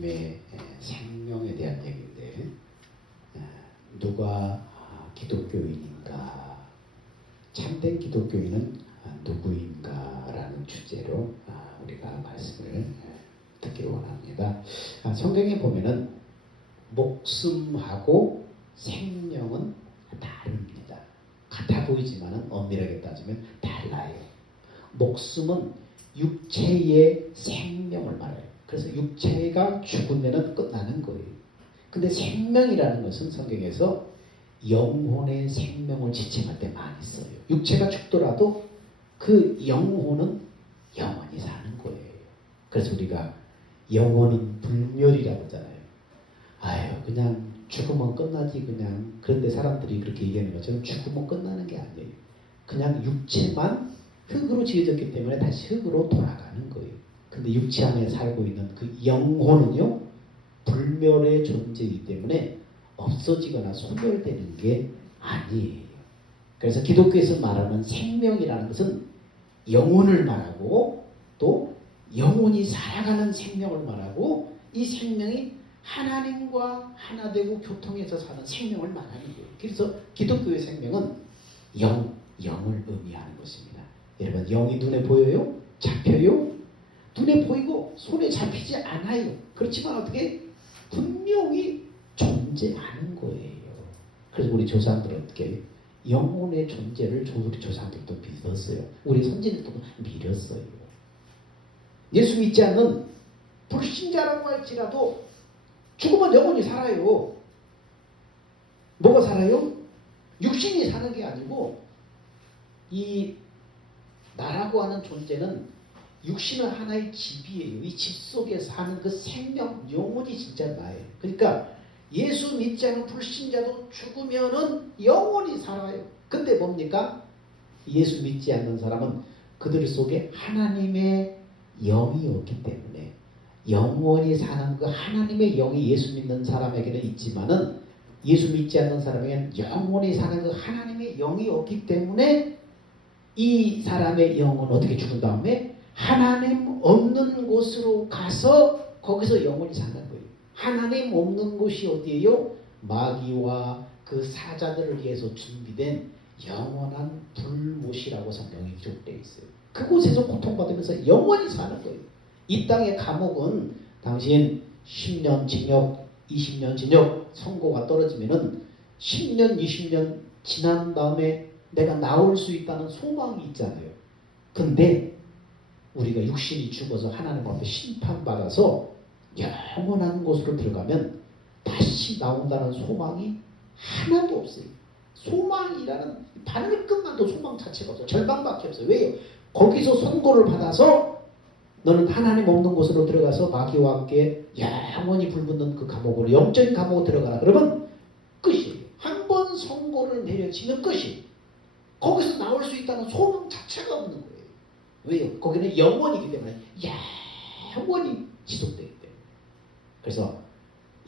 하나님의 생명에 대한 얘기인데, 누가 기독교인인가, 참된 기독교인은 누구인가라는 주제로 우리가 말씀을 듣기 원합니다. 성경에 보면은 목숨하고 생명은 다릅니다. 같아 보이지만은 엄밀하게 따지면 달라요. 목숨은 육체의 생명을 말해요. 그래서 육체가 죽으면 끝나는 거예요. 근데 생명이라는 것은 성경에서 영혼의 생명을 지칭할 때 많이 써요. 육체가 죽더라도 그 영혼은 영원히 사는 거예요. 그래서 우리가 영혼은 불멸이라고 하잖아요. 아유, 그냥 죽으면 끝나지 그냥. 그런데 사람들이 그렇게 얘기하는 것처럼 죽으면 끝나는 게 아니에요. 그냥 육체만 흙으로 지어졌기 때문에 다시 흙으로 돌아가는 거예요. 근데 육체 안에 살고 있는 그 영혼은요, 불멸의 존재이기 때문에 없어지거나 소멸되는 게 아니에요. 그래서 기독교에서 말하는 생명이라는 것은 영혼을 말하고 또 영혼이 살아가는 생명을 말하고, 이 생명이 하나님과 하나 되고 교통해서 사는 생명을 말하는 거예요. 그래서 기독교의 생명은 영을 의미하는 것입니다. 여러분, 영이 눈에 보여요? 잡혀요? 눈에 보이고 손에 잡히지 않아요. 그렇지만 어떻게? 분명히 존재하는 거예요. 그래서 우리 조상들은 어떻게? 영혼의 존재를 우리 조상들도 믿었어요. 우리 선진들도 믿었어요. 예수 믿지 않는 불신자라고 할지라도 죽으면 영혼이 살아요. 뭐가 살아요? 육신이 사는 게 아니고, 이 나라고 하는 존재는 육신은 하나의 집이에요. 이 집 속에 사는 그 생명, 영혼이 진짜 나예요. 그러니까 예수 믿지 않는 불신자도 죽으면은 영혼이 살아요. 근데 뭡니까? 예수 믿지 않는 사람은 그들 속에 하나님의 영이 없기 때문에, 영원히 사는 그 하나님의 영이 예수 믿는 사람에게는 있지만은 예수 믿지 않는 사람에게는 영원히 사는 그 하나님의 영이 없기 때문에, 이 사람의 영은 어떻게 죽은 다음에 하나님 없는 곳으로 가서 거기서 영원히 사는 거예요. 하나님 없는 곳이 어디예요? 마귀와 그 사자들을 위해서 준비된 영원한 불못이라고 성경에 기록되어 있어요. 그곳에서 고통받으면서 영원히 사는 거예요. 이 땅의 감옥은 당신 10년 징역, 20년 징역 선고가 떨어지면은 10년, 20년 지난 다음에 내가 나올 수 있다는 소망이 있잖아요. 근데 우리가 육신이 죽어서 하나님 앞에 심판받아서 영원한 곳으로 들어가면 다시 나온다는 소망이 하나도 없어요. 소망이라는 바늘끝만도 소망 자체가 없어요. 절망밖에 없어요. 왜요? 거기서 선고를 받아서 너는 하나님 없는 곳으로 들어가서 마귀와 함께 영원히 불붙는 그 감옥으로, 영적인 감옥으로 들어가라. 그러면 끝이에요. 한 번 선고를 내려치면 끝이. 거기서 나올 수 있다는 소망 자체가 없는 거예요. 왜요? 거기는 영원이기 때문에, 영원히 지속되기 때문에. 그래서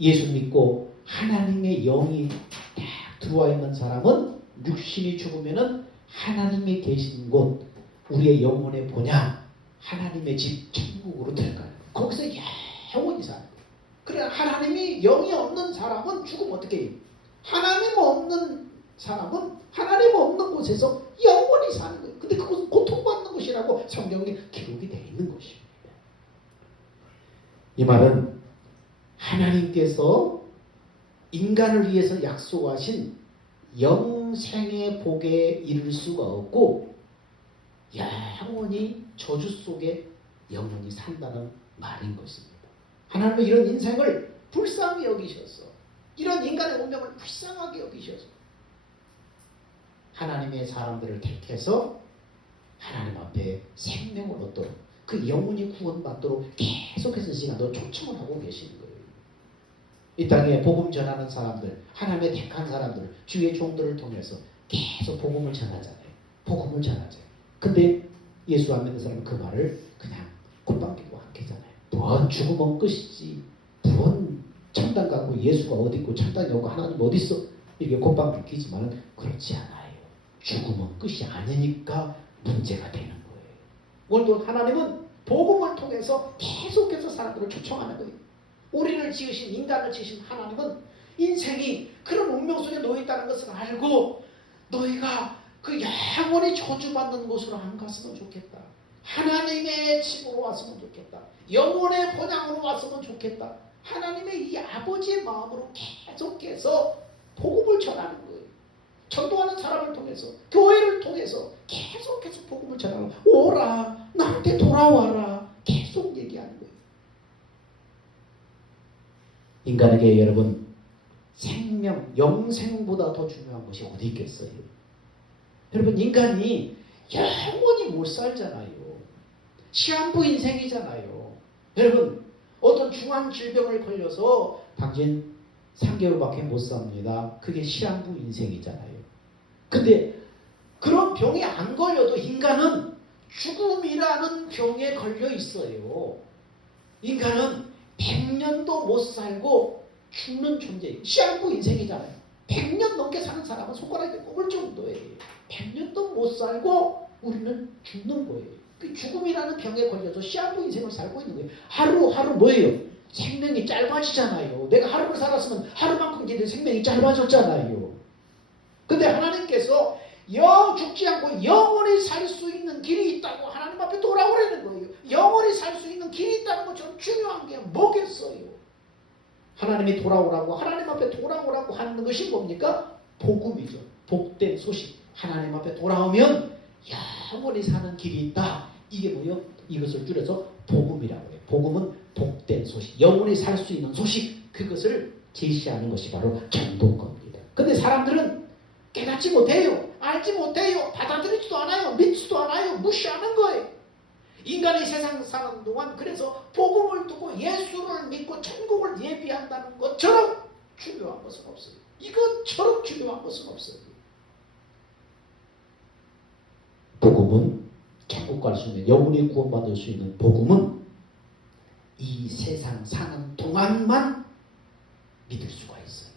예수 믿고 하나님의 영이 딱 들어와 있는 사람은 육신이 죽으면은 하나님이 계신 곳, 우리의 영혼의 본향, 하나님의 집 천국으로 들어가요. 거기서 영원히 살아요. 그래, 하나님이 영이 없는 사람은 죽으면 어떻게 해요? 하나님 없는 사람은 하나님 없는 곳에서 영원히 사는 거예요. 근데 그것은 고통받는 것이라고 성경에 기록이 되어 있는 것입니다. 이 말은 하나님께서 인간을 위해서 약속하신 영생의 복에 이를 수가 없고, 영원히 저주 속에 영원히 산다는 말인 것입니다. 하나님은 이런 인생을 불쌍히 여기셔서, 이런 인간의 운명을 불쌍하게 여기셔서 하나님의 사람들을 택해서 하나님 앞에 생명을 얻도록, 그 영혼이 구원받도록 계속해서 시간도 초청을 하고 계시는 거예요. 이 땅에 복음 전하는 사람들, 하나님의 택한 사람들, 주의 종들을 통해서 계속 복음을 전하잖아요. 복음을 전하잖아요. 근데 예수 안 믿는 사람은 그 말을 그냥 콧방귀고 안기잖아요. 뭔 죽으면 끝이지, 뭔 천당 가고 예수가 어디 있고 천당이 오고 하나님 어디 있어, 이렇게 콧방귀 끼지만은 그렇지 않아요. 죽으면 끝이 아니니까 문제가 되는 거예요. 오늘도 하나님은 복음을 통해서 계속해서 사람들을 초청하는 거예요. 우리 지으신 인간을 지으신 하나님은 인생이 그런 운명 속에 놓여 있다는 것을 알고 너희가 그 영원히 저주받는 곳으로 안 갔으면 좋겠다. 하나님의 집으로 왔으면 좋겠다. 영혼의 본향으로 왔으면 좋겠다. 하나님의 이 아버지의 마음으로 계속해서 복음을 전하는 거예요. 전도하는 사람을 통해서, 교회를 통해서 계속해서 복음을 전하는 거예요. 오라, 나한테 돌아와라. 계속 얘기하는 거예요. 인간에게 여러분, 생명, 영생보다 더 중요한 것이 어디 있겠어요? 여러분, 인간이 영원히 못 살잖아요. 시한부 인생이잖아요. 여러분, 어떤 중한 질병을 걸려서 당신 3개월밖에 못 삽니다. 그게 시한부 인생이잖아요. 근데 그런 병이 안 걸려도 인간은 죽음이라는 병에 걸려 있어요. 인간은 100년도 못 살고 죽는 존재예요. 시한부 인생이잖아요. 100년 넘게 사는 사람은 손가락에 꼽을 정도예요. 100년도 못 살고 우리는 죽는 거예요. 그 죽음이라는 병에 걸려서 시한부 인생을 살고 있는 거예요. 하루하루 뭐예요? 생명이 짧아지잖아요. 내가 하루를 살았으면 하루만큼 기대 생명이 짧아졌잖아요. 근데 하나님께서 죽지 않고 영원히 살 수 있는 길이 있다고 하나님 앞에 돌아오라는 거예요. 영원히 살 수 있는 길이 있다는 것처럼 중요한 게 뭐겠어요? 하나님이 돌아오라고, 하나님 앞에 돌아오라고 하는 것이 뭡니까? 복음이죠. 복된 소식. 하나님 앞에 돌아오면 영원히 사는 길이 있다. 이게 뭐예요? 이것을 줄여서 복음이라고 해요. 복음은 복된 소식, 영원히 살 수 있는 소식, 그것을 제시하는 것이 바로 전도인 겁니다. 근데 사람들은 깨닫지 못해요. 알지 못해요. 받아들이지도 않아요. 믿지도 않아요. 무시하는 거예요. 인간이 세상 사는 동안 그래서 복음을 두고 예수를 믿고 천국을 예비한다는 것처럼 중요한 것은 없어요. 이것처럼 중요한 것은 없어요. 복음은 천국 갈 수 있는, 영원히 구원받을 수 있는 복음은 이 세상 사는 동안만 믿을 수가 있어요.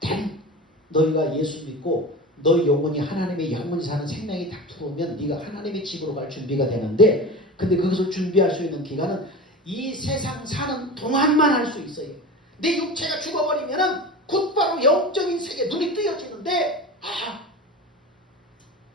단 너희가 예수 믿고 너 영혼이 하나님의 영원히 사는 생명이 딱 들어오면 네가 하나님의 집으로 갈 준비가 되는데, 근데 그것을 준비할 수 있는 기간은 이 세상 사는 동안만 할 수 있어요. 내 육체가 죽어버리면은 곧바로 영적인 세계에 눈이 뜨여지는데,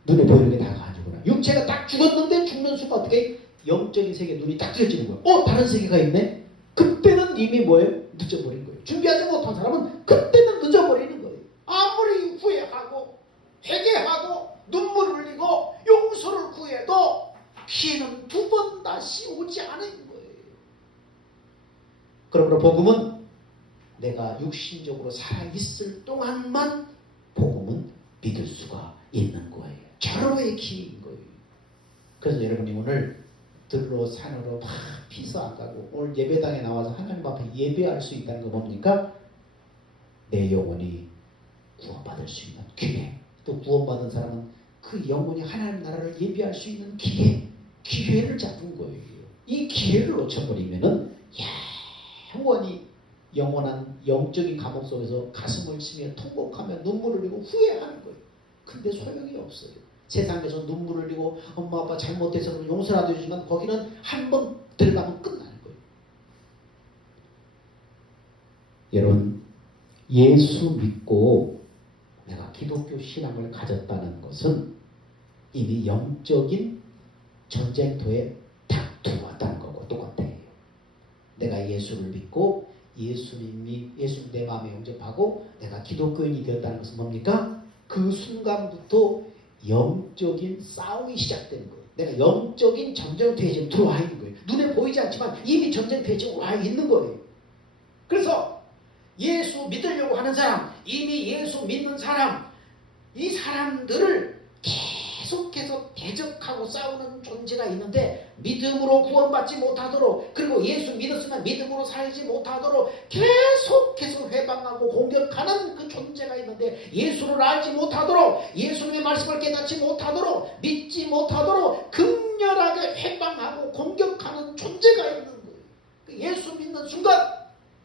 눈에 보이는 게 다가 아니구나. 육체가 딱 죽었는데 죽는 순간 어떻게 영적인 세계에 눈이 딱 뜨여지는 거예요. 다른 세계가 있네? 그때는 이미 뭐예요? 늦어버린 거예요. 준비하지 못한 사람은 그때는 늦어버리는 거예요. 아무리 후회하고 회개하고 눈물을 흘리고 용서를 구해도 피해는 두 번 다시 오지 않은 거예요. 그러므로 복음은 내가 육신적으로 살아있을 동안만 복음은 믿을 수가 있는 거예요. 절호의 기회인 거예요. 그래서 여러분이 오늘 들로 산으로 막 피서 안 가고 오늘 예배당에 나와서 하나님 앞에 예배할 수 있다는 거 뭡니까? 내 영혼이 구원받을 수 있는 기회, 또 구원받은 사람은 그 영혼이 하나님 나라를 예비할 수 있는 기회를 잡은 거예요. 이 기회를 놓쳐버리면은 영원히 영원한 영적인 감옥 속에서 가슴을 치며 통곡하며 눈물을 흘리고 후회하는 거예요. 근데 소용이 없어요. 세상에서 눈물을 흘리고 엄마 아빠 잘못해서 그럼 용서라도 해주지만 거기는 한 번 들어가면 끝나는 거예요. 여러분, 예수 믿고 내가 기독교 신앙을 가졌다는 것은 이미 영적인 전쟁터에 다투었다는 거고 똑같아요. 내가 예수를 믿고 예수님이 내 마음에 영접하고 내가 기독교인이 되었다는 것은 뭡니까? 그 순간부터 영적인 싸움이 시작되는 거예요. 내가 영적인 전쟁터에 지금 들어와 있는 거예요. 눈에 보이지 않지만 이미 전쟁터에 지금 와 있는 거예요. 그래서 예수 믿으려고 하는 사람, 이미 예수 믿는 사람, 이 사람들을 계속해서 대적하고 싸우는 존재가 있는데 믿음으로 구원받지 못하도록, 그리고 예수 믿었으면 믿음으로 살지 못하도록 계속해서 회방하고 공격하는 그 존재가 있는데, 예수를 알지 못하도록, 예수님의 말씀을 깨닫지 못하도록, 믿지 못하도록 극렬하게 회방하고 공격하는 존재가 있는 거예요. 예수 믿는 순간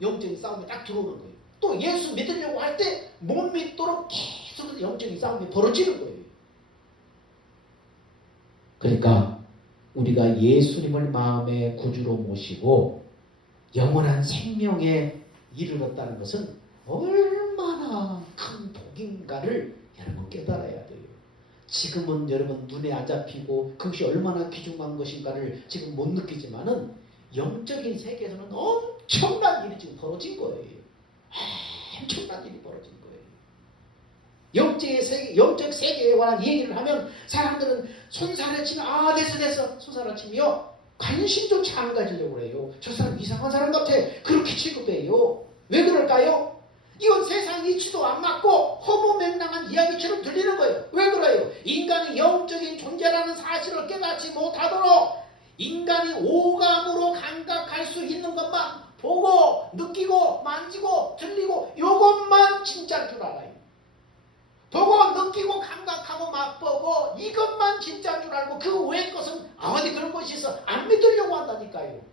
영적인 싸움이 딱 들어오는 거예요. 또 예수 믿으려고 할 때 못 믿도록 계속 영적인 싸움이 벌어지는 거예요. 그러니까 우리가 예수님을 마음의 구주로 모시고 영원한 생명에 이르렀다는 것은 얼마나 큰 복인가를 여러분 깨달아야 돼요. 지금은 여러분 눈에 안 잡히고 그것이 얼마나 귀중한 것인가를 지금 못 느끼지만은 영적인 세계에서는 엄청난 일이 지금 벌어진 거예요. 엄청난 일이 벌어진 거예요. 영적 세계에 관한 얘기를 하면 사람들은 손살을 치면 됐어 손살을 치며 관심조차 안 가지려고 해요. 저 사람 이상한 사람 같아 그렇게 취급해요. 왜 그럴까요? 이건 세상 이치도 안 맞고 허무맹랑한 이야기처럼 들리는 거예요. 왜 그래요? 인간이 영적인 존재라는 사실을 깨닫지 못하도록 인간이 오감으로 감각할 수 있는 것만 보고 느끼고 만지고 들리고 이것만 진짜인 줄 알아요. 보고 느끼고 감각하고 맛보고 이것만 진짜인 줄 알고 그 외의 것은 어디 그런 것이 있어 안 믿으려고 한다니까요.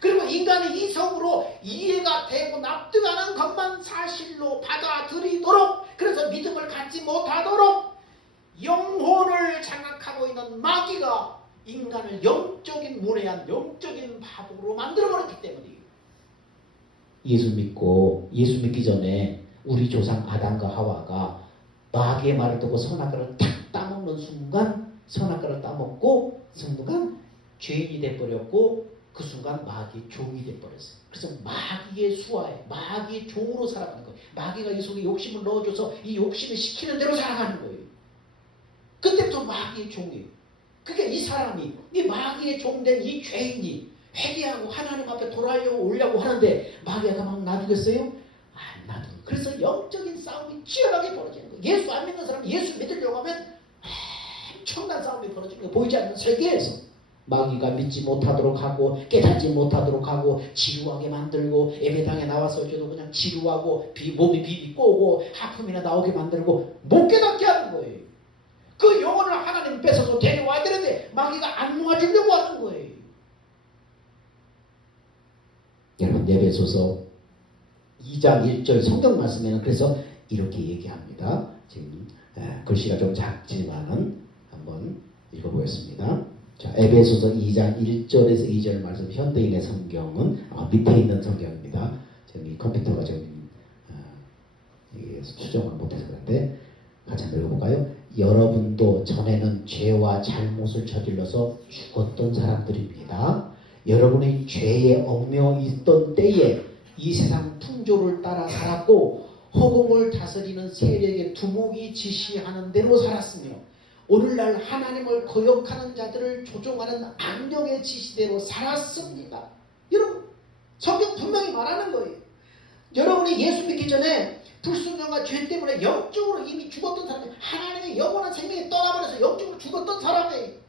그리고 인간의 이성으로 이해가 되고 납득하는 것만 사실로 받아들이도록 그래서 믿음을 갖지 못하도록 영혼을 장악하고 있는 마귀가 인간을 영적인 문외한 영적인 바보로 만들어버렸기 때문이에요. 예수 믿기 전에 우리 조상 아담과 하와가 마귀의 말을 듣고 선악과를 탁 따먹는 순간 선악과를 따먹고 순간 죄인이 돼버렸고 그 순간 마귀의 종이 돼버렸어요. 그래서 마귀의 수하에 마귀의 종으로 살아가는 거예요. 마귀가 이 속에 욕심을 넣어줘서 이 욕심을 시키는 대로 살아가는 거예요. 그때부터 마귀의 종이에요. 그러니까 이 사람이 이 마귀의 종된 이 죄인이 회개하고 하나님 앞에 돌아오려고 오려고 하는데 마귀가 가만 놔두겠어요? 안 놔둬요. 그래서 영적인 싸움이 치열하게 벌어지는 거예요. 예수 안 믿는 사람이 예수 믿으려고 하면 엄청난 싸움이 벌어지는 거예요. 보이지 않는 세계에서. 마귀가 믿지 못하도록 하고 깨닫지 못하도록 하고 지루하게 만들고 예배당에 나와서도 그냥 지루하고 몸이 비비 꼬고 하품이나 나오게 만들고 못 깨닫게 하는 거예요. 그 영혼을 하나님 뺏어서 데려와야 되는데 마귀가 안 놓아주려고 하는 거예요. 여러분 에베소서 2장 1절 성경 말씀에는 그래서 이렇게 얘기합니다. 지금 글씨가 좀 작지만은 한번 읽어보겠습니다. 자, 에베소서 2장 1절에서 2절 말씀 현대인의 성경은 밑에 있는 성경입니다. 지금 이 컴퓨터가 지금 수정을 못해서 그런데 같이 한번 읽어볼까요? 여러분도 전에는 죄와 잘못을 저질러서 죽었던 사람들입니다. 여러분의 죄에 얽매여 있던 때에 이 세상 풍조를 따라 살았고 허공을 다스리는 세력의 두목이 지시하는 대로 살았으며 오늘날 하나님을 거역하는 자들을 조종하는 악령의 지시대로 살았습니다. 여러분 성경 분명히 말하는 거예요. 여러분이 예수 믿기 전에 불순종과 죄 때문에 영적으로 이미 죽었던 사람이 하나님의 영원한 생명에 떠나버려서 영적으로 죽었던 사람이에요.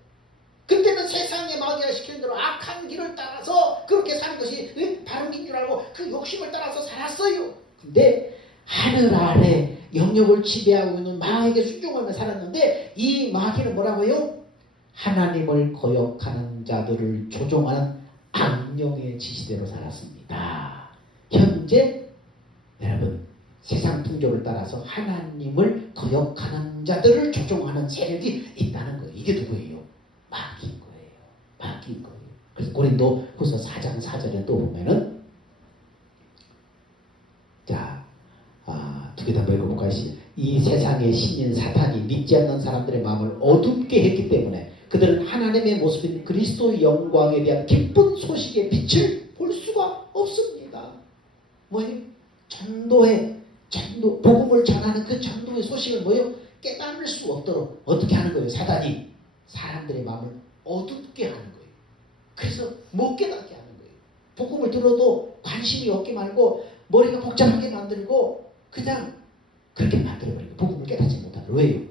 그때는 세상의 마귀가 시키는 대로 악한 길을 따라서 그렇게 사는 것이 바른 길인 줄 알고 그 욕심을 따라서 살았어요. 근데 하늘 아래 영역을 지배하고 있는 마귀에게 순종하며 살았는데 이 마귀는 뭐라고요? 하나님을 거역하는 자들을 조종하는 악령의 지시대로 살았습니다. 현재 여러분 세상 풍조를 따라서 하나님을 거역하는 자들을 조종하는 세력이 있다는 거예요. 이게 누구예요? 마귀인 거예요. 마귀인 거예요. 그래서 고린도후서 4장 4절에 또 보면은 두 개 다 읽어볼까요? 이 세상의 신인 사탄이 믿지 않는 사람들의 마음을 어둡게 했기 때문에 그들은 하나님의 모습인 그리스도의 영광에 대한 기쁜 소식의 빛을 볼 수가 없습니다. 뭐예요? 복음을 전하는 그 전도의 소식을 뭐예요? 깨달을 수 없도록 어떻게 하는 거예요? 사단이 사람들의 마음을 어둡게 하는 거예요. 그래서 못 깨닫게 하는 거예요. 복음을 들어도 관심이 없게 말고 머리가 복잡하게 만들고 그냥 그렇게 만들어버리고 복음을 깨닫지 못하도록. 왜요?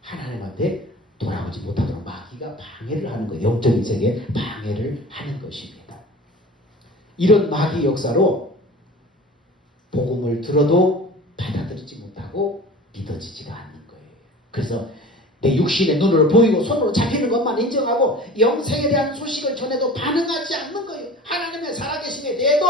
하나님한테 돌아오지 못하도록 마귀가 방해를 하는 거예요. 영적인 세계에 방해를 하는 것입니다. 이런 마귀 역사로 복음을 들어도 받아들이지 못하고 믿어지지가 않는 거예요. 그래서 내 육신의 눈으로 보이고 손으로 잡히는 것만 인정하고 영생에 대한 소식을 전해도 반응하지 않는 거예요. 하나님의 살아계심에 대해도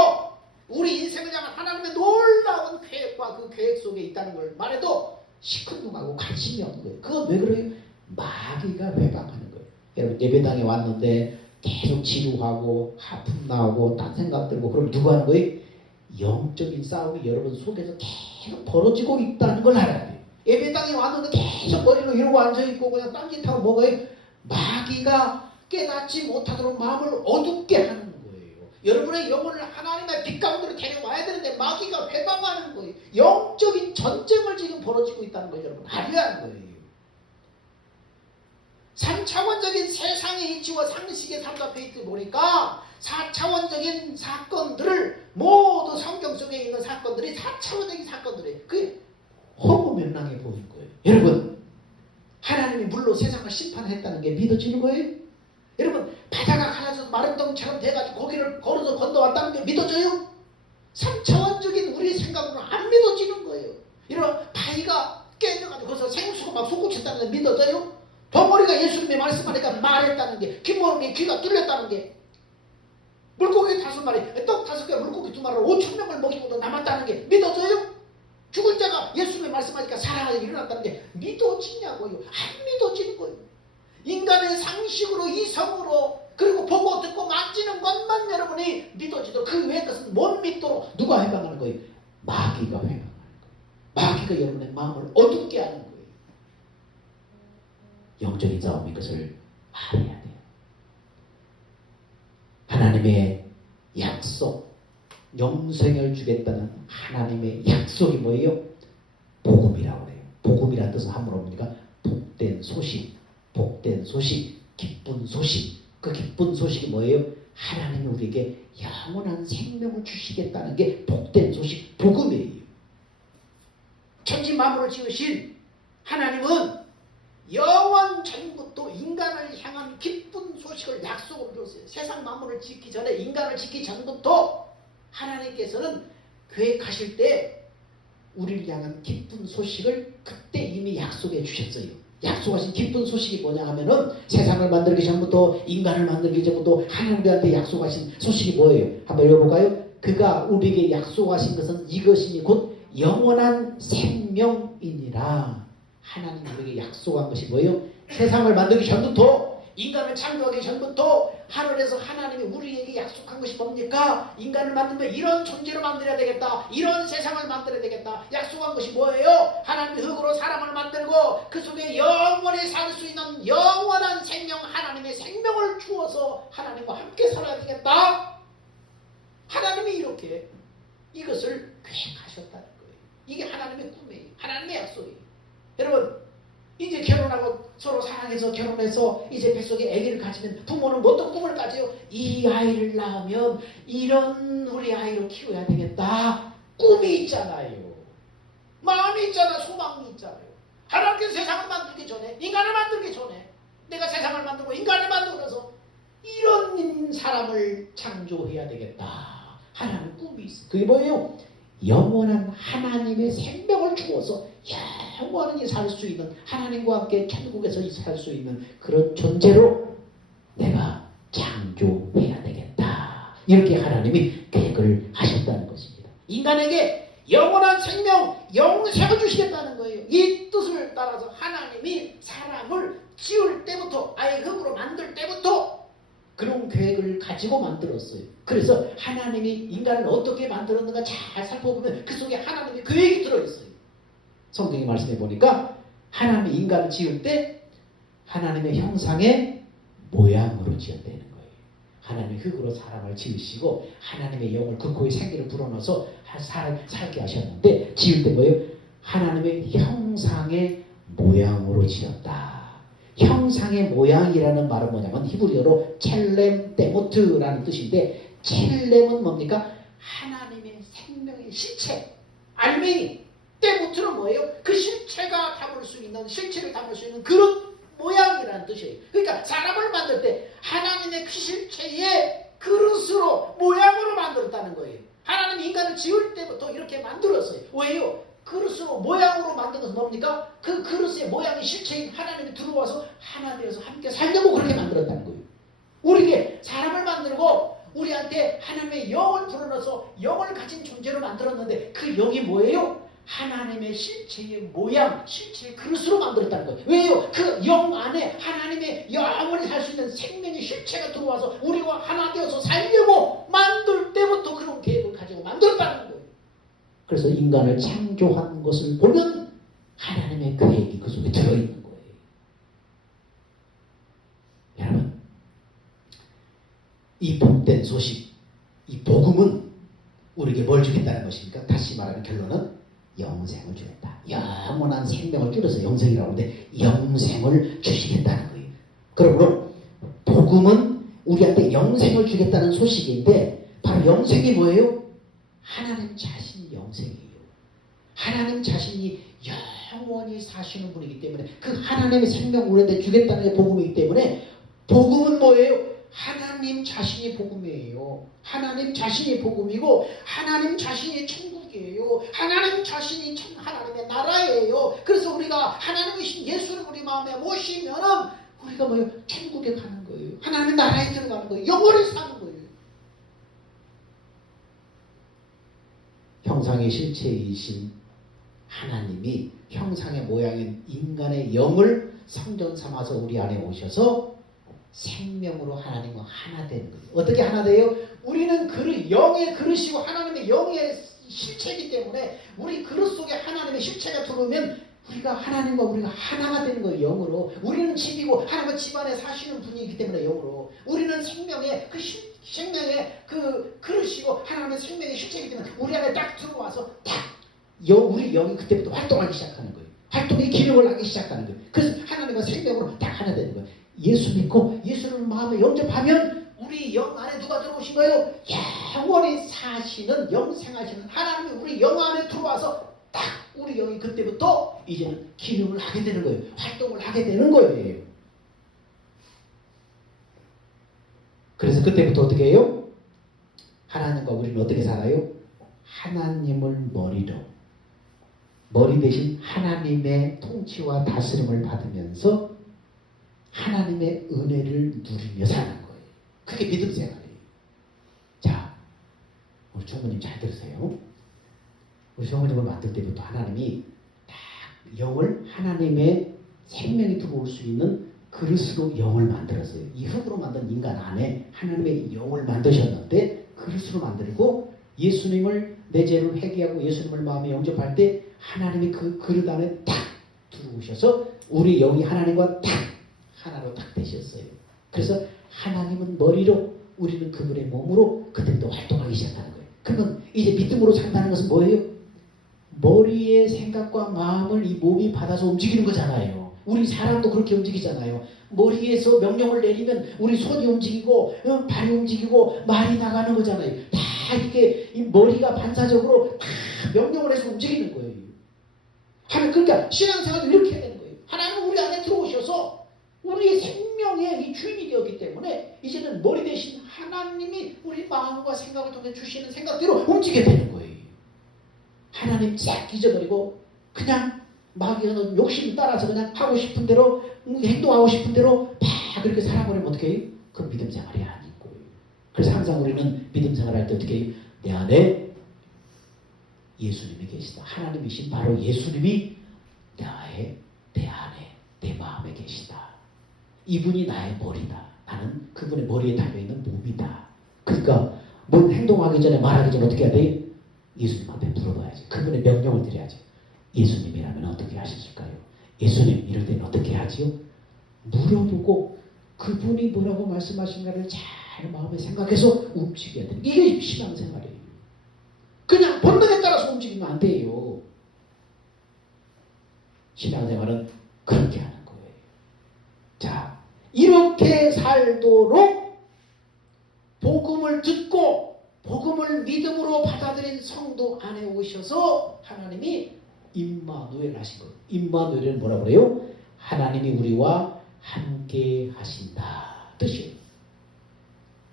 우리 인생을 향한 하나님의 놀라운 계획과 그 계획 속에 있다는 걸 말해도 시큰둥하고 관심이 없는 거예요. 그건 왜 그래요? 마귀가 회방하는 거예요. 여러분 예배당에 왔는데 계속 지루하고 하품 나오고 딴 생각 들고 그럼 누가 하는 거예요? 영적인 싸움이 여러분 속에서 계속 벌어지고 있다는 걸 알아야 돼요. 예배당에 왔는데 계속 머리로 이러고 앉아있고 그냥 딴짓하고 뭐가요? 마귀가 깨닫지 못하도록 마음을 어둡게 하는 거예요. 여러분의 영혼을 하나님의 빛 가운데로 데려와야 되는데 마귀가 회방하는 거예요. 영적인 전쟁을 지금 벌어지고 있다는 걸 여러분 알아야 하는 거예요. 3차원적인 세상의 이치와 상식에 삼답해 있다 보니까 4차원적인 사건들을 모두 성경 속에 있는 사건들이 4차원적인 사건들이에요. 그게 허무맹랑해 보이는 거예요. 여러분 하나님이 물로 세상을 심판했다는 게 믿어지는 거예요? 여러분 바다가 갈라져서 마른 덩처럼 돼가지고 거기를 걸어서 건너왔다는 게 믿어져요? 3차원적인 우리 생각으로 안 믿어지는 거예요. 이런 바위가 깨져가지고 거기서 생수가 막 솟구쳤다는 게 믿어져요? 덩어리가 예수님의 말씀하니까 말했다는 게 김모름이 귀가 뚫렸다는 게 물고기 5마리 떡 5개 물고기 2마리로 5,000명을 먹이고도 남았다는 게 믿어져요? 죽은 자가 예수님의 말씀하니까 살아나서 일어났다는 게 믿어지냐고요? 안 믿어지는 거예요. 인간의 상식으로 이성으로 그리고 보고 듣고 만지는 것만 여러분이 믿어지도록 그 외의 것은 못 믿도록 누가 해방하는 거예요? 마귀가 해방하는 거예요. 마귀가 여러분의 마음을 어둡게 하는 거예요. 영적인 싸움인 것을 알아야 돼요. 하나님의 약속, 영생을 주겠다는 하나님의 약속이 뭐예요? 복음이라고 해요. 복음이라는 뜻은 한문으로 뭡니까? 복된 소식, 복된 소식, 기쁜 소식. 그 기쁜 소식이 뭐예요? 하나님이 우리에게 영원한 생명을 주시겠다는 게 복된 소식, 복음이에요. 천지 만물을 지으신 하나님은 영원 전부터 인간을 향한 기쁜 소식을 약속을 줬어요. 세상 만물을 짓기 전에 인간을 짓기 전부터 하나님께서는 계획하실 때 우리를 향한 기쁜 소식을 그때 이미 약속해 주셨어요. 약속하신 기쁜 소식이 뭐냐 하면은 세상을 만들기 전부터 인간을 만들기 전부터 하나님한테 약속하신 소식이 뭐예요? 한번 읽어볼까요? 그가 우리에게 약속하신 것은 이것이니 곧 영원한 생명이니라. 하나님 우리에게 약속한 것이 뭐예요? 세상을 만들기 전부터 인간을 창조하기 전부터 하늘에서 하나님이 우리에게 약속한 것이 뭡니까? 인간을 만들면 이런 존재로 만들어야 되겠다. 이런 세상을 만들어야 되겠다. 약속한 것이 뭐예요? 하나님이 흙으로 사람을 만들고 그 속에 영원히 살 수 있는 영원한 생명, 하나님의 생명을 주어서 하나님과 함께 살아야 되겠다. 하나님이 이렇게 이것을 계획하셨다는 거예요. 이게 하나님의 꿈이에요. 하나님의 약속이에요. 여러분 이제 결혼하고 서로 사랑해서 결혼해서 이제 뱃속에 아기를 가지면 부모는 어떤 꿈을 가져요? 이 아이를 낳으면 이런 우리 아이를 키워야 되겠다. 꿈이 있잖아요. 마음이 있잖아. 소망이 있잖아요. 하나님께서 세상을 만들기 전에 인간을 만들기 전에 내가 세상을 만들고 인간을 만들어서 이런 사람을 창조해야 되겠다. 하나님 꿈이 있어요. 그게 뭐예요? 영원한 하나님의 생명을 주어서 영원히 살 수 있는 하나님과 함께 천국에서 살 수 있는 그런 존재로 내가 창조해야 되겠다. 이렇게 하나님이 계획을 하셨다는 것입니다. 인간에게 영원한 생명, 영생을 주시겠다는 거예요. 이 뜻을 따라서 하나님이 사람을 지을 때부터 아예 흙으로 만들 때부터 그런 계획을 가지고 만들었어요. 그래서 하나님이 인간을 어떻게 만들었는가 잘 살펴보면 그 속에 하나님의 계획이 들어있어요. 성경에 말씀해 보니까 하나님이 인간을 지을 때 하나님의 형상의 모양으로 지었다는 거예요. 하나님이 흙으로 사람을 지으시고 하나님의 영을 그 코에 생기를 불어넣어서 살게 하셨는데 지을 때 뭐예요? 하나님의 형상의 모양으로 지었다. 형상의 모양이라는 말은 뭐냐면 히브리어로 첼렘 데모트라는 뜻인데 첼렘은 뭡니까? 하나님의 생명의 실체. 알맹이. 데모트는 뭐예요? 그 실체가 담을 수 있는 실체를 담을 수 있는 그런 모양이라는 뜻이에요. 그러니까 사람을 만들 때 하나님의 그 실체의 그릇으로 모양으로 만들었다는 거예요. 하나님 인간을 지을 때부터 이렇게 만들었어요. 왜요? 그릇으로 모양으로 만든 것은 뭡니까? 그 그릇의 모양이 실체인 하나님이 들어와서 하나님에서 함께 살려고 그렇게 만들었다는 거예요. 우리에게 사람을 만들고 우리한테 하나님의 영을 불어넣어서 영을 가진 존재로 만들었는데 그 영이 뭐예요? 하나님의 실체의 모양, 실체의 그릇으로 만들었다는 거예요. 왜요? 그 영 안에 하나님의 영원히 살 수 있는 생명의 실체가 들어와서 우리와 하나 되어서 살려고 만들 때부터 그런 계획을 가지고 만들었다는 거예요. 그래서 인간을 창조한 것을 보면 하나님의 계획이 그 속에 들어있는 거예요. 여러분, 이 복된 소식, 이 복음은 우리에게 뭘 주겠다는 것입니까? 다시 말하면 결론은 영생을 주겠다. 영원한 생명을 줄여서 영생이라고 하는데 영생을 주시겠다는 거예요. 그러므로 복음은 우리한테 영생을 주겠다는 소식인데 바로 영생이 뭐예요? 하나님 자신이 영생이에요. 하나님 자신이 영원히 사시는 분이기 때문에 그 하나님의 생명을 우리한테 주겠다는 게 복음이기 때문에 복음은 뭐예요? 하나님 자신이 복음이에요. 하나님 자신이 복음이고 하나님 자신이 천국이에요. 하나님 자신이 하나님의 나라예요. 그래서 우리가 하나님이신 예수를 우리 마음에 모시면은 우리가 뭐예요? 천국에 가는 거예요. 하나님의 나라에 들어가는 거예요. 영원히 사는 거예요. 형상의 실체이신 하나님이 형상의 모양인 인간의 영을 성전 삼아서 우리 안에 오셔서 생명으로 하나님과 하나 되는 거예요. 어떻게 하나 돼요? 우리는 그릇, 영의 그릇이고 하나님의 영의 실체이기 때문에 우리 그릇 속에 하나님의 실체가 들어오면 우리가 하나님과 우리가 하나가 되는 거예요. 영으로. 우리는 집이고 하나님과 집안에 사시는 분이기 때문에 영으로. 우리는 생명의 생명의 그 그릇이고 하나님의 생명의 실체이기 때문에 우리 안에 딱 들어와서 우리 영이 그때부터 활동하기 시작하는 거예요. 활동의 기능을 하기 시작하는 거예요. 그래서 하나님과 생명으로 딱 하나 되는 거예요. 예수 믿고 예수를 마음에 영접하면 우리 영 안에 누가 들어오신 거예요? 영원히 사시는 영생하시는 하나님이 우리 영 안에 들어와서 딱 우리 영이 그때부터 이제는 기능을 하게 되는 거예요. 활동을 하게 되는 거예요. 그래서 그때부터 어떻게 해요? 하나님과 우리는 어떻게 살아요? 하나님을 머리 대신 하나님의 통치와 다스림을 받으면서 하나님의 은혜를 누리며 사는 거예요. 그게 믿음 생활이에요. 자, 우리 총무님 잘 들으세요. 우리 총무님을 만들 때부터 하나님이 딱 영을 하나님의 생명이 들어올 수 있는 그릇으로 영을 만들었어요. 이 흙으로 만든 인간 안에 하나님의 영을 만드셨는데 그릇으로 만들고 예수님을 내 죄를 회개하고 예수님을 마음에 영접할 때 하나님이 그 그릇 안에 딱 들어오셔서 우리 영이 하나님과 딱 하나로 딱 되셨어요. 그래서 하나님은 머리로 우리는 그분의 몸으로 그때부터 활동하기 시작하는 거예요. 그러면 이제 믿음으로 산다는 것은 뭐예요? 머리의 생각과 마음을 이 몸이 받아서 움직이는 거잖아요. 우리 사람도 그렇게 움직이잖아요. 머리에서 명령을 내리면 우리 손이 움직이고 발이 움직이고 말이 나가는 거잖아요. 다 이렇게 이 머리가 반사적으로 다 명령을 해서 움직이는 거예요. 그러니까 신앙생활도 이렇게 해야 되는 거예요. 하나님은 우리 안에 들어오셔서 우리의 생명의 이 주인이 되었기 때문에 이제는 머리 대신 하나님이 우리 마음과 생각을 통해 주시는 생각대로 움직이게 되는 거예요. 하나님 싹 잊어버리고 그냥 막 욕심 따라서 그냥 하고 싶은 대로 행동하고 싶은 대로 막 그렇게 살아버리면 어떻게 해요? 그건 믿음 생활이 아닌 거예요. 그래서 항상 우리는 믿음 생활할 때 어떻게 해요? 내 안에 예수님이 계시다. 하나님이신 바로 예수님이 내 안에 내 마음에 계시다. 이분이 나의 머리다. 나는 그분의 머리에 달려있는 몸이다. 그러니까 뭘 행동하기 전에 말하기 전에 어떻게 해야 돼? 예수님 앞에 물어봐야지. 그분의 명령을 드려야지. 예수님이라면 어떻게 하실까요? 예수님 이럴 때는 어떻게 하지요? 물어보고 그분이 뭐라고 말씀하신가를 잘 마음에 생각해서 움직여야 돼. 이게 신앙생활이에요. 그냥 본능에 따라서 움직이면 안 돼요. 신앙생활은 그렇게 하는 거예요. 자, 이렇게 살도록 복음을 듣고 복음을 믿음으로 받아들인 성도 안에 오셔서 하나님이 임마누엘 하신 거예요. 임마누엘은 뭐라고 그래요? 하나님이 우리와 함께 하신다 뜻이에요.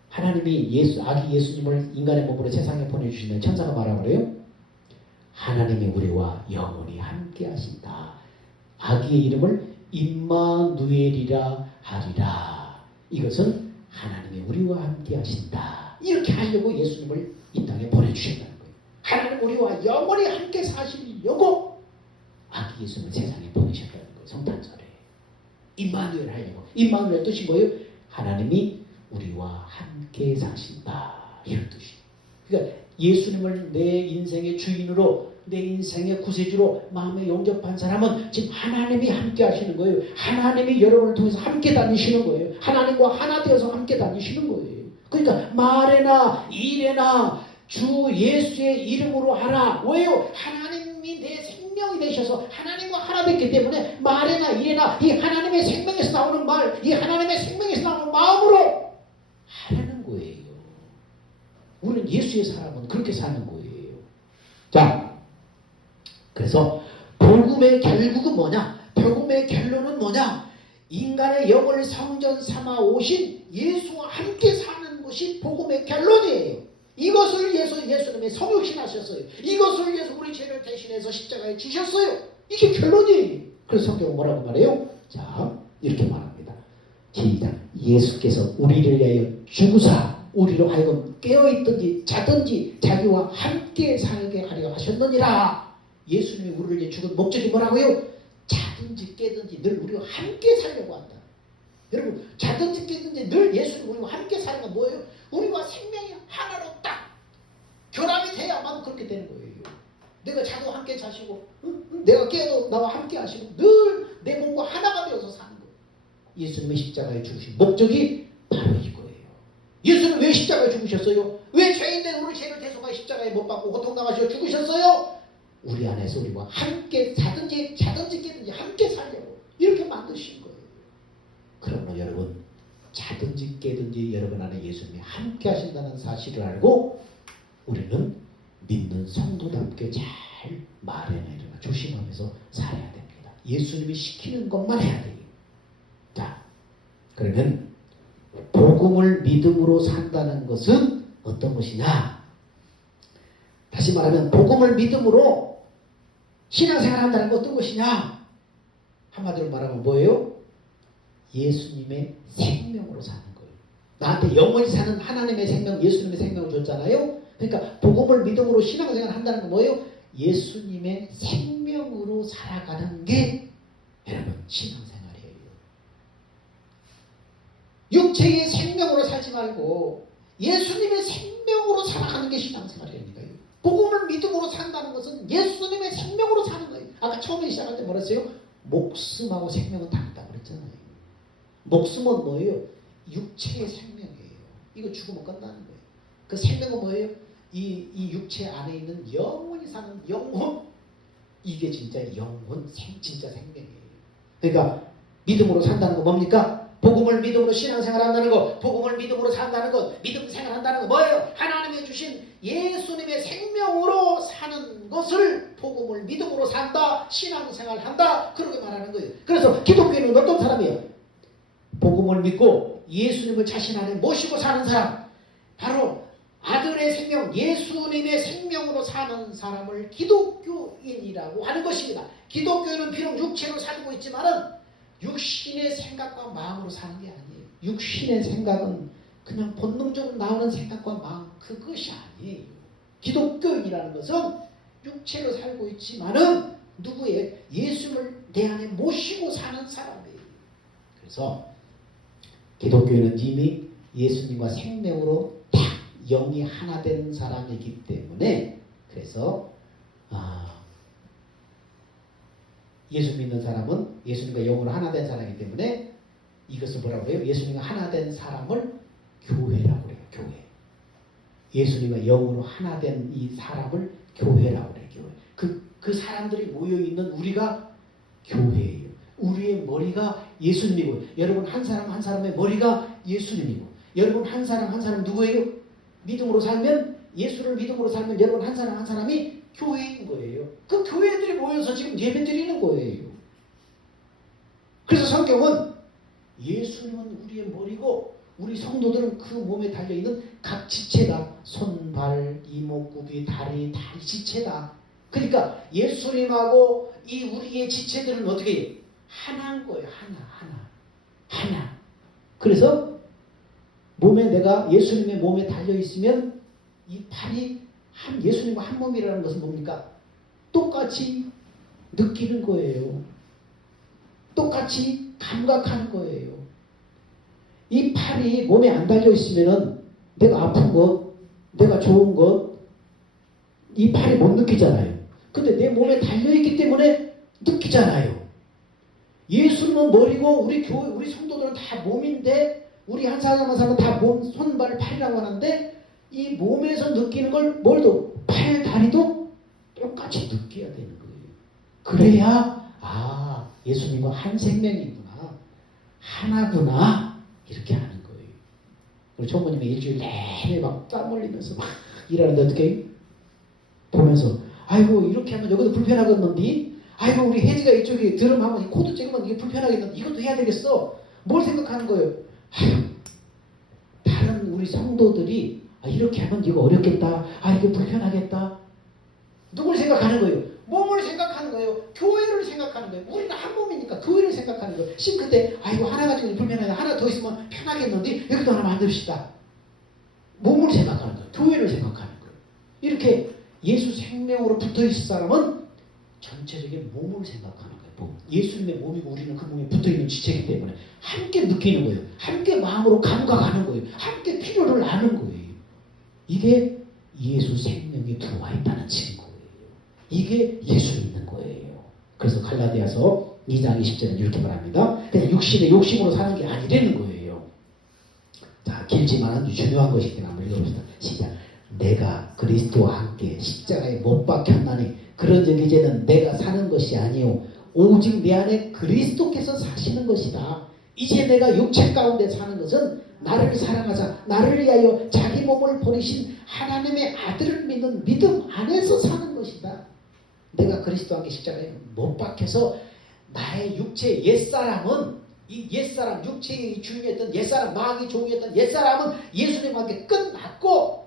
하나님이 아기 예수님을 인간의 몸으로 세상에 보내주시는 천사가 말하고 그래요? 하나님이 우리와 영원히 함께 하신다. 아기의 이름을 임마누엘이라 하리라. 이것은 하나님이 우리와 함께 하신다. 이렇게 하려고 예수님을 이 땅에 보내주셨다는 거예요. 하나님 우리와 영원히 함께 사시려고 아기 예수님을 세상에 보내셨다는 거예요. 성탄절에 임마누엘 하려고. 임마누엘 뜻이 뭐예요? 하나님이 우리와 함께 사신다, 이런 뜻이에요. 그러니까 예수님을 내 인생의 주인으로, 내 인생의 구세주로 마음에 영접한 사람은 지금 하나님이 함께 하시는 거예요. 하나님이 여러분을 통해서 함께 다니시는 거예요. 하나님과 하나 되어서 함께 다니시는 거예요. 그러니까 말에나 일에나 주 예수의 이름으로 하라. 왜요? 하나님이 내 생명이 되셔서 하나님과 하나 됐기 때문에 말에나 일에나 이 하나님의 생명에서 나오는 말, 이 하나님의 생명에서 나오는 마음으로 하라는 거예요. 우리는 예수의 사람은 그렇게 사는 거예요. 자, 그래서 복음의 결국은 뭐냐? 복음의 결론은 뭐냐? 인간의 영을 성전 삼아 오신 예수와 함께 사는 것이 복음의 결론이에요. 이것을 예수님이 성육신하셨어요. 이것을 위해서 우리 죄를 대신해서 십자가에 지셨어요. 이게 결론이에요. 그래서 성경은 뭐라고 말해요? 자, 이렇게 말합니다. 시작. 예수께서 우리를 위하여 죽으사 우리로 하여금 깨어있든지 자든지 자기와 함께 살게 하려 하셨느니라. 예수님이 우리를 위해 죽은 목적이 뭐라고요? 자든지 깨든지 늘 우리와 함께 살려고 한다. 여러분, 자든지 깨든지 늘 예수님 우리와 함께 사는 건 뭐예요? 우리와 생명이 하나로 딱 결합이 돼야만 그렇게 되는 거예요. 내가 자도 함께 자시고, 내가 깨도 나와 함께 하시고, 늘 내 몸과 하나가 되어서 사는 거예요. 예수님의 십자가에 죽으신 목적이 바로 이거예요. 예수는 왜 십자가에 죽으셨어요? 왜 죄인된 우리 죄를 대속하여 십자가에 못 박고 고통당하시고 죽으셨어요? 우리 안에서 우리와 함께 자든지 깨든지 함께 살려고 이렇게 만드신 거예요. 그러므로 여러분, 자든지 깨든지 여러분 안에 예수님이 함께 하신다는 사실을 알고 우리는 믿는 성도답게 잘 말해나 이러나 조심하면서 살아야 됩니다. 예수님이 시키는 것만 해야 돼요. 자, 그러면 복음을 믿음으로 산다는 것은 어떤 것이냐? 다시 말하면 복음을 믿음으로 신앙생활 한다는 건 어떤 것이냐? 한마디로 말하면 뭐예요? 예수님의 생명으로 사는 거예요. 나한테 영원히 사는 하나님의 생명, 예수님의 생명을 줬잖아요. 그러니까 복음을 믿음으로 신앙생활 한다는 건 뭐예요? 예수님의 생명으로 살아가는 게 여러분 신앙생활이에요. 육체의 생명으로 살지 말고 예수님의 생명으로 살아가는 게 신앙생활이라니까요. 복음을 믿음으로 산다는 것은 예수님의 생명으로 사는 거예요. 아까 처음에 시작할 때 뭐랬어요? 목숨하고 생명은 다르다고 그랬잖아요. 목숨은 뭐예요? 육체의 생명이에요. 이거 죽으면 끝나는 거예요. 그 생명은 뭐예요? 이 육체 안에 있는 영원히 사는 영혼, 이게 진짜 영혼, 진짜 생명이에요. 그러니까 믿음으로 산다는 거 뭡니까? 복음을 믿음으로 신앙생활 한다는 거, 복음을 믿음으로 산다는 것, 믿음 생활한다는 거 뭐예요? 하나님이 주신 예수님의 생명으로 사는 것을 복음을 믿음으로 산다, 신앙생활 한다, 그렇게 말하는 거예요. 그래서 기독교인은 어떤 사람이에요? 복음을 믿고 예수님을 자신 안에 모시고 사는 사람, 바로 아들의 생명, 예수님의 생명으로 사는 사람을 기독교인이라고 하는 것입니다. 기독교인은 비록 육체로 살고 있지만은 육신의 생각과 마음으로 사는 게 아니에요. 육신의 생각은 그냥 본능적으로 나오는 생각과 마음, 그것이 아니에요. 기독교인이라는 것은 육체로 살고 있지만은 누구의 예수를 내 안에 모시고 사는 사람이에요. 그래서 기독교인은 이미 예수님과 생명으로 딱 영이 하나 된 사람이기 때문에, 그래서 예수 믿는 사람은 예수님과 영으로 하나 된 사람이기 때문에 이것을 뭐라고 해요? 예수님과 하나 된 사람을 교회라고 그래요. 교회. 예수님과 영으로 하나 된 이 사람을 교회라고 그래요. 교회. 그 사람들이 모여있는 우리가 교회예요. 우리의 머리가 예수님이고, 여러분 한 사람 한 사람의 머리가 예수님이고, 여러분 한 사람 한 사람 누구예요? 믿음으로 살면, 예수를 믿음으로 살면 여러분 한 사람 한 사람이 교회인 거예요. 그 교회들이 모여서 지금 예배 드리는 거예요. 그래서 성경은 예수님은 우리의 머리고 우리 성도들은 그 몸에 달려있는 각 지체다. 손, 발, 이목구비, 다리, 다 지체다. 그러니까 예수님하고 이 우리의 지체들은 어떻게 해요? 하나인 거예요. 하나. 그래서 몸에, 내가 예수님의 몸에 달려있으면 이 팔이 예수님과 한 몸이라는 것은 뭡니까? 똑같이 느끼는 거예요. 똑같이 감각하는 거예요. 이 팔이 몸에 안 달려 있으면은 내가 아픈 것, 내가 좋은 것, 이 팔이 못 느끼잖아요. 근데 내 몸에 달려있기 때문에 느끼잖아요. 예수님은 머리고 우리 교회, 우리 성도들은 다 몸인데 우리 한 사람 한 사람은 다 몸, 손, 발, 팔이라고 하는데 이 몸에서 느끼는 걸 뭘도 팔, 다리도 똑같이 느껴야 되는 거예요. 그래야 예수님과 한 생명이구나, 하나구나 이렇게 하는 거예요. 우리 총무님이 일주일 내내 막 땀 흘리면서 막 일하는데 어떻게 해요? 보면서 아이고 이렇게 하면 여기도 불편하겠는데, 아이고 우리 혜지가 이쪽에 드럼하면 코드 찍으면 이게 불편하겠는데 이것도 해야 되겠어. 뭘 생각하는 거예요? 다른 우리 성도들이 이렇게 하면 이거 어렵겠다, 이거 불편하겠다. 누굴 생각하는 거예요? 몸을 생각하는 거예요. 교회를 생각하는 거예요. 우리는 한 몸이니까 교회를 생각하는 거예요. 싱크대 아이고 하나 가지고 불편하다, 하나 더 있으면 편하겠는데 여기도 하나 만듭시다. 몸을 생각하는 거예요. 교회를 생각하는 거예요. 이렇게 예수 생명으로 붙어있을 사람은 전체적인 몸을 생각하는 거예요. 예수님의 몸이고 우리는 그 몸에 붙어있는 지체이기 때문에 함께 느끼는 거예요. 함께 마음으로 감각하는 거예요. 함께 필요를 아는 거예요. 이게 예수 생명이 들어와 있다는 증거예요. 이게 예수 믿는 거예요. 그래서 갈라디아서 2장 20절은 이렇게 말합니다. 그냥 육신의 욕심으로 사는 게 아니라는 거예요. 자, 길지만은 중요한 것이긴 한번 읽어봅시다. 시작. 내가 그리스도와 함께 십자가에 못 박혔나니 그런즉 이제는 내가 사는 것이 아니요 오직 내 안에 그리스도께서 사시는 것이다. 이제 내가 육체 가운데 사는 것은 나를 사랑하사 나를 위하여 자기 몸을 버리신 하나님의 아들을 믿는 믿음 안에서 사는 것이다. 내가 그리스도와 함께 십자가에 못 박혀서 나의 육체 옛사람은, 이 옛사람, 육체의 주인이었던 옛사람, 마귀 종이었던 옛사람은 예수님과 함께 끝났고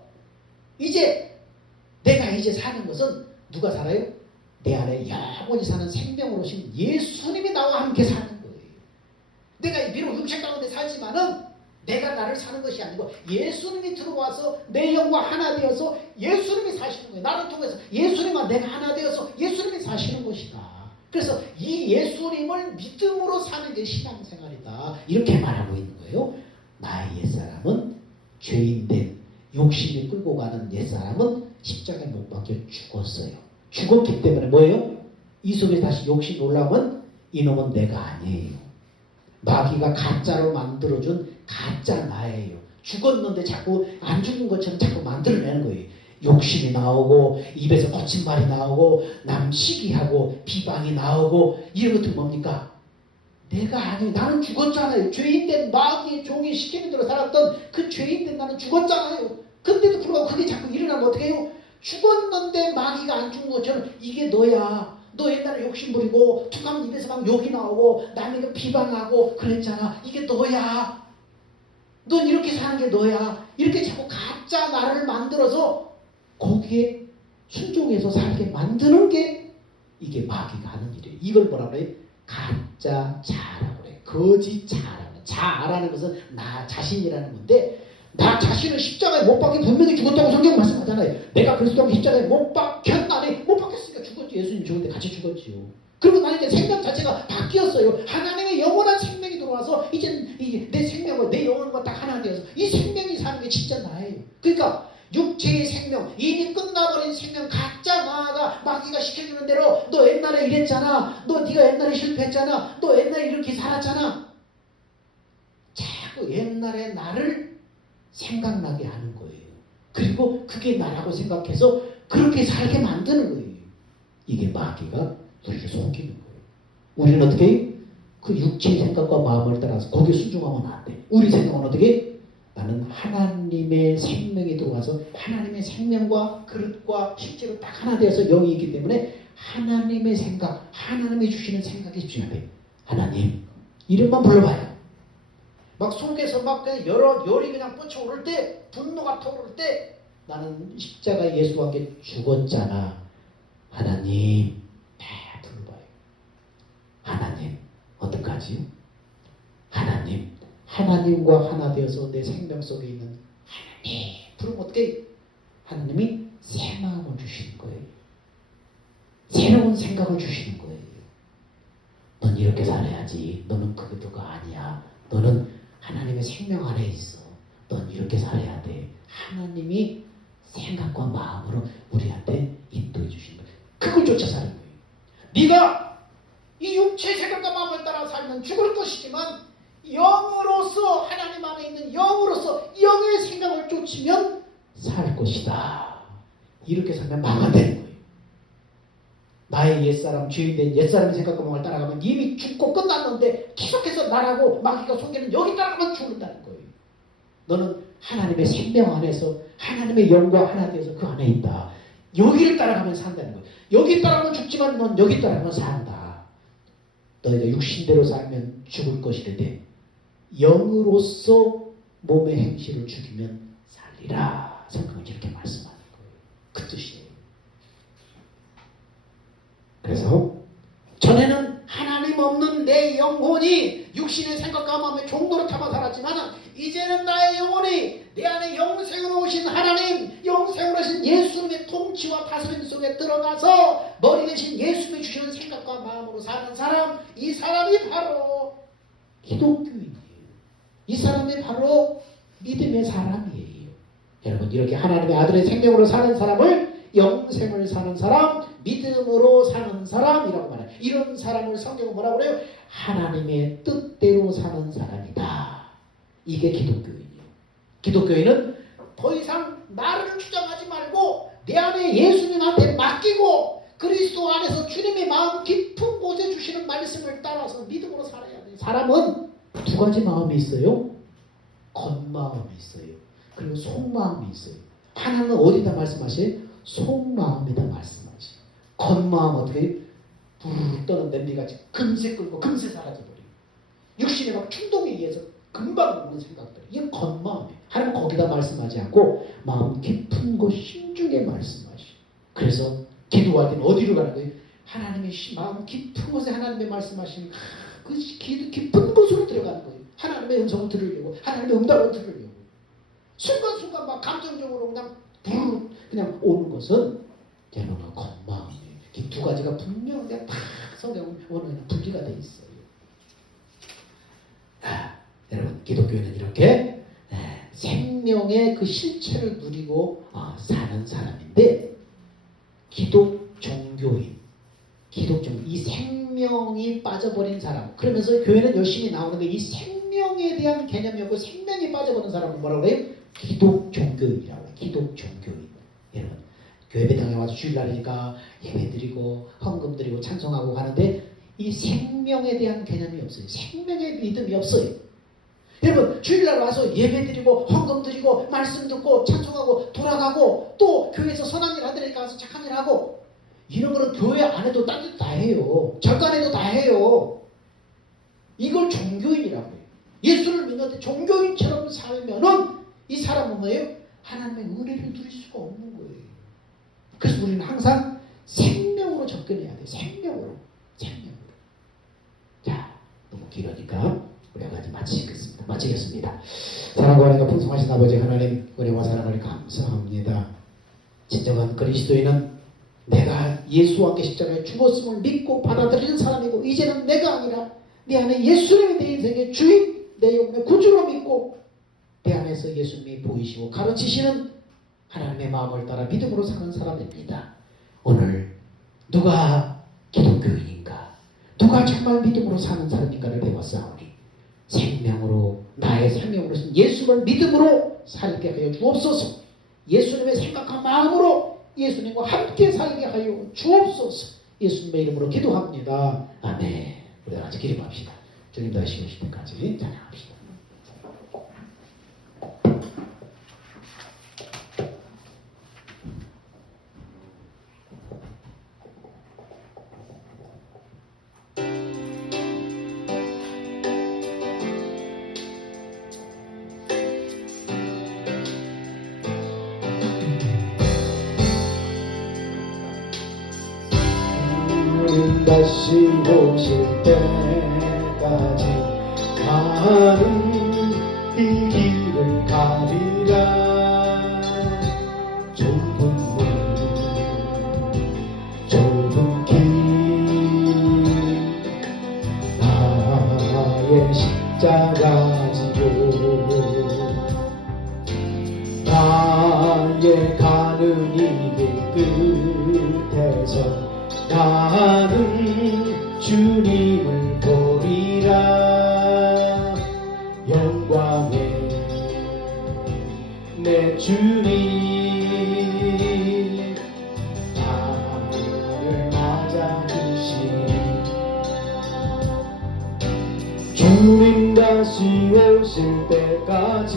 이제 내가 이제 사는 것은 누가 살아요? 내 안에 영원히 사는 생명으로 오신 예수님이 나와 함께 사는 거예요. 내가 비록 육체 가운데 살지만은 내가 나를 사는 것이 아니고 예수님이 들어와서 내 영과 하나 되어서 예수님이 사시는 거예요. 나를 통해서 예수님과 내가 하나 되어서 예수님이 사시는 것이다. 그래서 이 예수님을 믿음으로 사는 게 신앙생활이다. 이렇게 말하고 있는 거예요. 나의 옛사람은 죄인된 욕심이 끌고 가는 옛사람은 십자가에 못 박혀 죽었어요. 죽었기 때문에 뭐예요? 이 속에 다시 욕심이 올라오면 이놈은 내가 아니에요. 마귀가 가짜로 만들어준 가짜 나예요. 죽었는데 자꾸 안 죽은 것처럼 자꾸 만들어내는 거예요. 욕심이 나오고 입에서 거친 말이 나오고 남 시기하고 비방이 나오고 이런 것들 뭡니까? 내가 아니에요. 나는 죽었잖아요. 죄인된 마귀의 종이 시키는 대로 살았던 그 죄인된 나는 죽었잖아요. 근데도 불구하고 그게 자꾸 일어나면 어떻게 해요? 죽었는데 마귀가 안 죽은 것처럼 이게 너야. 너 옛날에 욕심 부리고 툭하면 입에서 막 욕이 나오고 남에게 비방하고 그랬잖아. 이게 너야. 넌 이렇게 사는 게 너야. 이렇게 자꾸 가짜 나를 만들어서 거기에 순종해서 살게 만드는 게 이게 마귀가 하는 일이에요. 이걸 뭐라 그래요? 가짜 자라고 그래요. 거짓 자라는. 자라는 것은 나 자신이라는 건데 나 자신은 십자가에 못 박혀 분명히 죽었다고 성경 말씀하잖아요. 내가 그리스도와 십자가에 못 박혔나니 못 박혔으니까 죽었죠. 예수님 죽을 때 같이 죽었지요. 그리고 나는 이제 생명 자체가 바뀌었어요. 하나님의 영원한 생명이 들어와서 이제 내 생명과 내 영혼과 딱 하나 되어서 이 생명이 사는 게 진짜 나예요. 그러니까 육체의 생명, 이미 끝나버린 생명, 가짜 나가 마귀가 시켜주는 대로 너 옛날에 이랬잖아. 너 네가 옛날에 실패했잖아. 너 옛날에 이렇게 살았잖아. 자꾸 옛날에 나를 생각나게 하는 거예요. 그리고 그게 나라고 생각해서 그렇게 살게 만드는 거예요. 이게 마귀가 우리를 속이는 거예요. 우리는 어떻게 해요? 그 육체의 생각과 마음을 따라서 거기에 순종하면 안 돼. 우리 생각은 어떻게 해요? 나는 하나님의 생명이 들어와서 하나님의 생명과 그릇과 실제로 딱 하나 되어서 영이 있기 때문에 하나님의 생각, 하나님이 주시는 생각에 집중해야 돼요. 하나님 이름만 불러봐요. 막 속에서 막 그냥 열이 그냥 뻗쳐오를 때, 분노가 터오를 때 나는 십자가 예수와 함께 죽었잖아. 하나님 다 불러봐요. 하나님 어떡하지? 하나님, 하나님과 하나 되어서 내 생명 속에 있는 하나님 부르면 어떻게? 하나님이 새 마음을 주시는 거예요. 새로운 생각을 주시는 거예요. 넌 이렇게 살아야지. 너는 그거가 아니야. 너는 하나님의 생명 안에 있어. 넌 이렇게 살아야 돼. 하나님이 생각과 마음으로 우리한테 인도해 주시는 거예요. 그걸 쫓아 사는 거예요. 네가 이 육체의 생각과 마음을 따라 살면 죽을 것이지만 영으로서 하나님 안에 있는 영으로서 영의 생각을 쫓으면 살 것이다. 이렇게 살면 망한다는 거예요. 나의 옛사람, 죄인된 옛사람의 생각과 마음을 따라가면 이미 죽고 끝났는데 계속해서 나라고 마귀가 속이는 여기 따라가면 죽는다는 거예요. 너는 하나님의 생명 안에서 하나님의 영과 하나 되어서 그 안에 있다. 여기를 따라가면 산다는 거예요. 여기 따라가면 죽지만 넌 여기 따라가면 산다. 너희가 육신대로 살면 죽을 것이되 영으로서 몸의 행실을 죽이면 살리라. 성경은 이렇게 말씀하는 거예요. 그 뜻이에요. 그래서 전에는 하나님 없는 내 영혼이 육신의 생각과 마음의 종로로 잡아 살았지만 이제는 나의 영혼이 내 안에 영생으로 오신 하나님, 영생으로 오신 예수님의 통치와 다스림 속에 들어가서 머리 대신 예수님이 주시는 생각과 마음으로 사는 사람, 이 사람이 바로 기독교인이에요. 이 사람이 바로 믿음의 사람이에요. 여러분, 이렇게 하나님의 아들의 생명으로 사는 사람을 영생을 사는 사람, 믿음으로 사는 사람이라고 말해요. 이런 사람을 성경은 뭐라고 그래요? 하나님의 뜻대로 사는 사람이다. 이게 기독교인이에요. 기독교인은 더 이상 나를 주장하지 말고 내 안에 예수님한테 맡기고 그리스도 안에서 주님의 마음 깊은 곳에 주시는 말씀을 따라서 믿음으로 살아야 돼요. 사람은 두 가지 마음이 있어요. 겉마음이 있어요. 그리고 속마음이 있어요. 하나는 어디다 말씀하세요? 속마음이다 말씀하지. 겉마음 어떻게 부르르 떠는 냄비같이 금세 끓고 금세 사라져버려요. 육신의 막 충동에 의해서 금방 오는 생각들. 이게 겉마음이에요. 하나님 거기다 말씀하지 않고 마음 깊은 곳 심중에 말씀하시. 그래서 기도할 때는 어디로 가는 거예요? 하나님의 마음 깊은 곳에 하나님의 말씀하시는 그 깊은 곳으로 들어가는 거예요. 하나님의 음성을 들으려고, 하나님의 응답을 들으려고. 순간순간 막 감정적으로 그냥 오는 것은 여러분 겉마음이에요. 이 두 가지가 분명하게 다 성경 원어에는 분리가 되어 있어요. 여러분 기독교인은 이렇게 생명의 그 실체를 누리고 사는 사람인데 기독종교인 이 생명이 빠져버린 사람 그러면서 교회는 열심히 나오는데 이 생명에 대한 개념이 없고 생명이 빠져버린 사람은 뭐라고 해요? 기독종교인이라고 해요. 기독종교인. 여러분 교회 배당에 와서 주일날이니까 예배드리고 헌금드리고 찬송하고 가는데 이 생명에 대한 개념이 없어요. 생명의 믿음이 없어요. 여러분 주일날 와서 예배드리고 헌금드리고 말씀 듣고 찬송하고 돌아가고 또 교회에서 선한 일 하더니까 가서 착한 일 하고 이런 거는 교회 안에도 딴 데도 다 해요. 절간에도 다 해요. 이걸 종교인이라고 해요. 예수를 믿는데 종교인처럼 살면은 이 사람은 뭐예요? 하나님의 은혜를 누릴 수가 없는 거예요. 그래서 우리는 항상 생명으로 접근해야 돼요. 생명으로. 자, 너무 길으니까 우리 한 가지 마치겠습니다. 사랑과 은혜가 풍성하신 아버지 하나님 은혜와 사랑을 감사합니다. 진정한 그리스도인은 내가 예수와 함께 십자가에 죽었음을 믿고 받아들이는 사람이고 이제는 내가 아니라 내 안에 예수님이 내 인생의 주인 내 영혼의 구주로 믿고 내 안에서 예수님이 보이시고 가르치시는 하나님의 마음을 따라 믿음으로 사는 사람입니다. 오늘 누가 기독교인인가? 누가 정말 믿음으로 사는 사람인가를 배웠사오니 생명으로 나의 생명으로서 예수를 믿음으로 살게 하여 주옵소서. 예수님의 생각한 마음으로 예수님과 함께 살게 하여 주옵소서. 예수님의 이름으로 기도합니다. 아멘. 우리 다 같이 기도합시다. 주님 다시 오실 때까지 찬양합시다. 다시 오실 때까지 가는 이 길을 가리라. 좁은 문 주께서 나는 주님을 보리라 영광에 내 주님 나를 맞아주시니 주님 다시 오실 때까지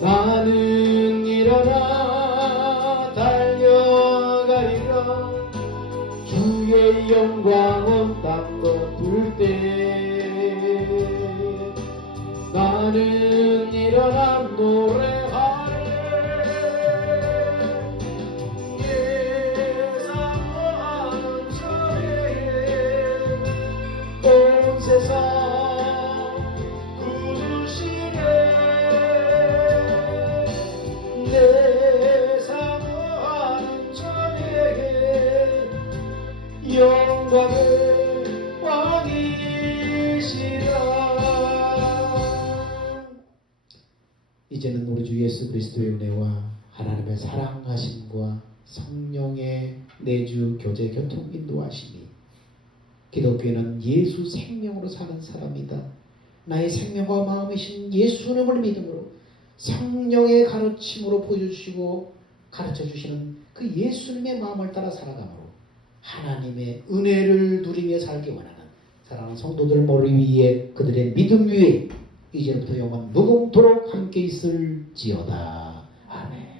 나는 일어나 달려가리라 주의 영광 온 땅 덮을 때 나는 일어나 노래하리 예사하는 저에게 온 세상 구주시네 내 사모하는 저에게 영광의 왕이시라. 이제는 우리 주 예수 그리스도의 은혜와 하나님의 사랑하심과 성령의 내주 교제 교통 인도하심이 기독교인은 예수 생명으로 사는 사람이다. 나의 생명과 마음이신 예수님을 믿음으로 성령의 가르침으로 보여주시고 가르쳐주시는 그 예수님의 마음을 따라 살아감으로 하나님의 은혜를 누리며 살기 원하는 사랑하는 성도들 머리 위에 그들의 믿음 위에 이제부터 영원 무궁토록 함께 있을지어다. 아멘.